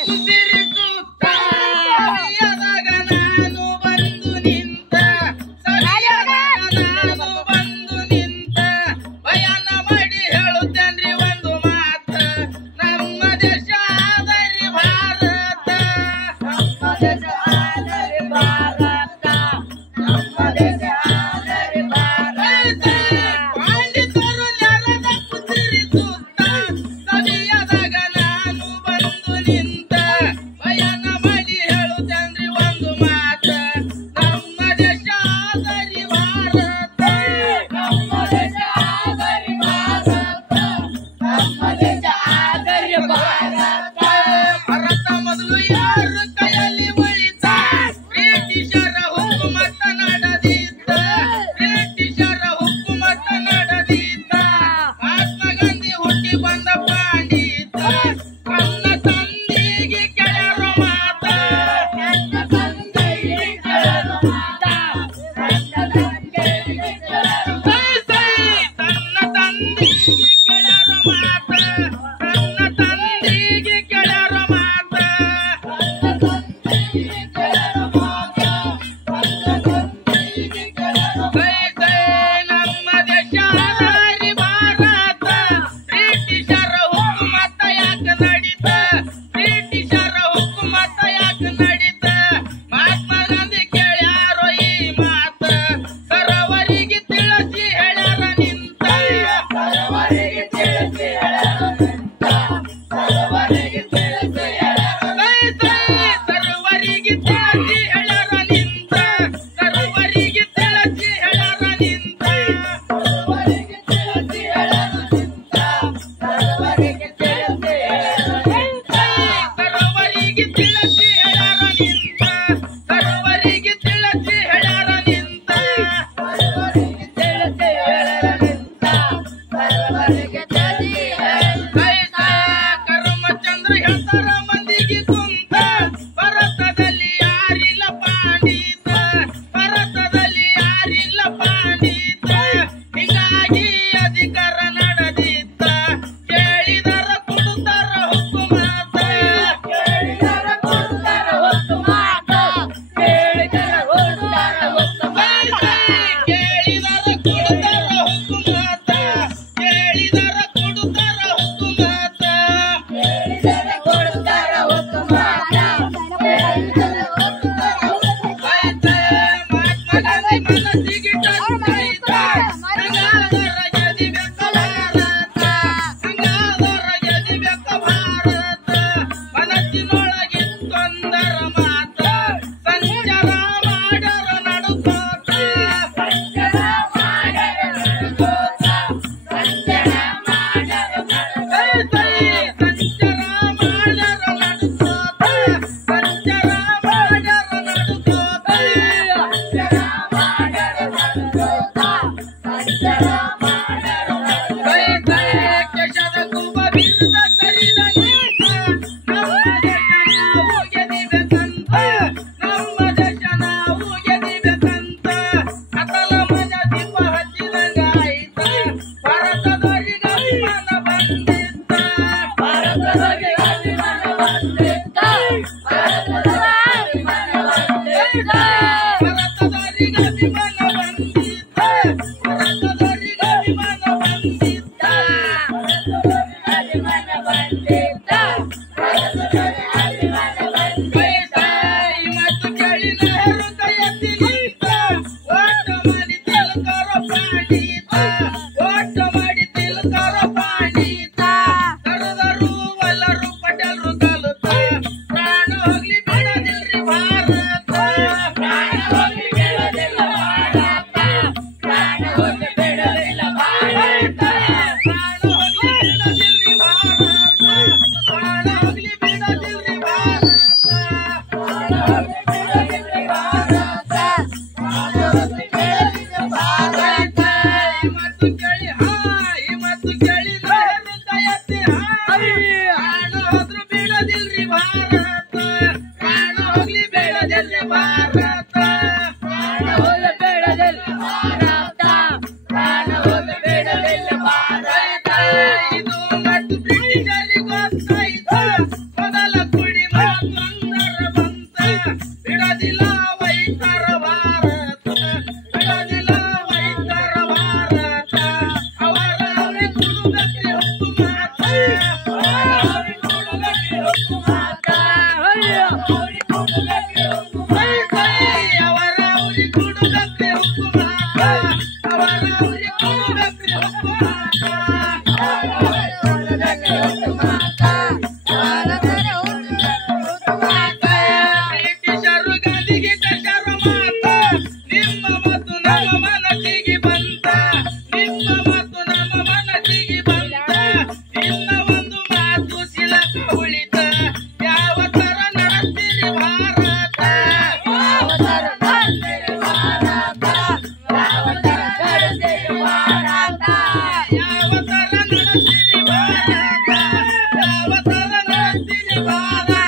ಕುಸಿರಿಸುತ್ತ ಸರಿಯದಾಗ ನಾನು ಬಂದು ನಿಂತ ಸರಿಯದಾಗ ನಾನು ಬಂದು ನಿಂತ ಭಯನ ಮಾಡಿ ಹೇಳುತ್ತೇನ್ರಿ ಒಂದು ಮಾತ ನಮ್ಮ ದೇಶ ಆದರಿ ಭಾರತ ನಮ್ಮ ದೇಶ ಆದರಿ ಭಾರತ ನಮ್ಮ ದೇಶ ಆದರಿ ಭಾರತ ಪಂಡಿತರು ನೆಲದ ಕುಸಿರಿಸುತ್ತ ಸರಿಯದಾಗ ನಾನು ಬಂದು ನಿಂತ ಭಯನ ಮಾಡಿ ಹೇಳುತ್ತೇನ್ರಿ ಒಂದು ಮಾತ ನಮ್ಮ ದೇಶ ಆದರಿ ಭಾರತ ನಮ್ಮ ದೇಶ ಆದರಿ ಭಾರತ ನಮ್ಮ ದೇಶ ಆದರಿ ಭಾರತ ಭಾರತ ಮೊದಲು ಯಾರ ಕೈಯಲ್ಲಿ ಉಳಿತ ಬ್ರಿಟಿಷರ ಹುಕುಮತ ನಡೆದಿದ್ದ ಬ್ರಿಟಿಷರ ಹುಕುಮತ ನಡೆದಿದ್ದ ಮಹಾತ್ಮ ಗಾಂಧಿ ಹುಟ್ಟಿ ಬಂದ ಪಾಂಡಿತ ಕನ್ನ ತಂದೆಗೆ ಕೆಳರು ಮಾತ ನನ್ನ ತಂದೆಗೆ ಕೆಳರು ಮಾತ ನನ್ನ ತಂದೆಗೆ ಕೆಳರು ಮಾತ ತನ್ನ ತಂದೆಗೆ ಕೆಳರು ಮಾತ ನನ್ನ ತಂದೆಗೆ ಕೆಳರು ಮಾತ ನನ್ನ ತಂದೆಗೆ ಕೆಳರು ಮಾತ ನನ್ನ ತಂದೆಗೆ ಕೆಳರು ಮಾತ ನಮ್ಮ ದೇಶ ಆದರಿ ಭಾರತ ಬ್ರಿಟಿಷರ ಹುಕುಮತ ಯಾಕೆ ನಡೀತ ಬ್ರಿಟಿಷರ ಹುಕುಮತ ಯಾಕೆ ನಡೀತ ಮಹಾತ್ಮ ಗಾಂಧಿ ಕೇಳ್ಯಾರೋ ಈ ಮಾತ ಸರ್ವರಿಗೆ ತಿಳಿಸಿ ಹೇಳ್ಯಾರ ನಿಂತ ಸರ್ವರಿಗೆ ತಿಳಿಸಿ ಹೇಳ್ಯಾರ ನಿಂತ ಸರ್ವರಿಗೆ ತಿಳಿಸಿ ಹೇಳ್ಯಾರ ನಿಂತ ಸರ್ವರಿಗೆ ತಿಳಿಸಿ ಹೇಳ್ಯಾರ ನಿಂತ ಸರ್ವರಿಗೆ ತಿಳಿಸಿ ಹೇಳ್ಯಾರ ನಿಂತ ಸರ್ವರಿಗೆ ತಿಳಿಸಿ ಹೇಳ್ಯಾರ ನಿಂತ ಸರ್ವರಿಗೆ ತಿಳಿಸಿ ಹೇಳ್ಯಾರ ನಿಂತ ಸರ್ವರಿಗೆ ತಿಳಿಸಿ ಹೇಳ್ಯಾರ ನಿಂತ ಸರ್ವರಿಗೆ ತಿಳಿಸಿ ಹೇಳ್ಯಾರ ನಿಂತ ಸರ್ವರಿಗೆ ತಿಳಿಸಿ ಹೇಳ್ಯಾರ ನಿಂತ ಸರ್ವರಿಗೆ ತಿಳಿಸಿ ಕರ್ಮಚಂದ್ರ ಹೇಳ್ತಾರ ಮಂದಿಗೆ ಕುಂತ ಭಾರತದಲ್ಲಿ ಯಾರಿಲ್ಲ ಪಾಂಡಿತ ಭಾರತದಲ್ಲಿ ಯಾರಿಲ್ಲ ಪಾಂಡಿತ ಹೀಗಾಗಿ ಅಧಿಕಾರ ನಡೆದಿತ್ತ ಕೇಳಿದರ ಕೊಡುತ್ತಾರ ಹುಕುಮಾತ ಕೇಳಿದರ ಕೊಡುತ್ತಾರ ಹುಕುಮಾತ ಕೇಳಿದರ ಕೊಡುತ್ತಾರ ಹುಕುಮಾತ ಕೇಳಿದರ ಕೊಡುತ್ತಾರ ಹುಕುಮಾತ ಕೇಳಿದರ ಕೊಡುತ್ತಾರ ಹುಕುಮಾತ ಕೇಳಿದರ ಕೊಡುತ್ತಾರ ಯಾವ ತರ ನಡೆಸಿರಿ ಭಾರತ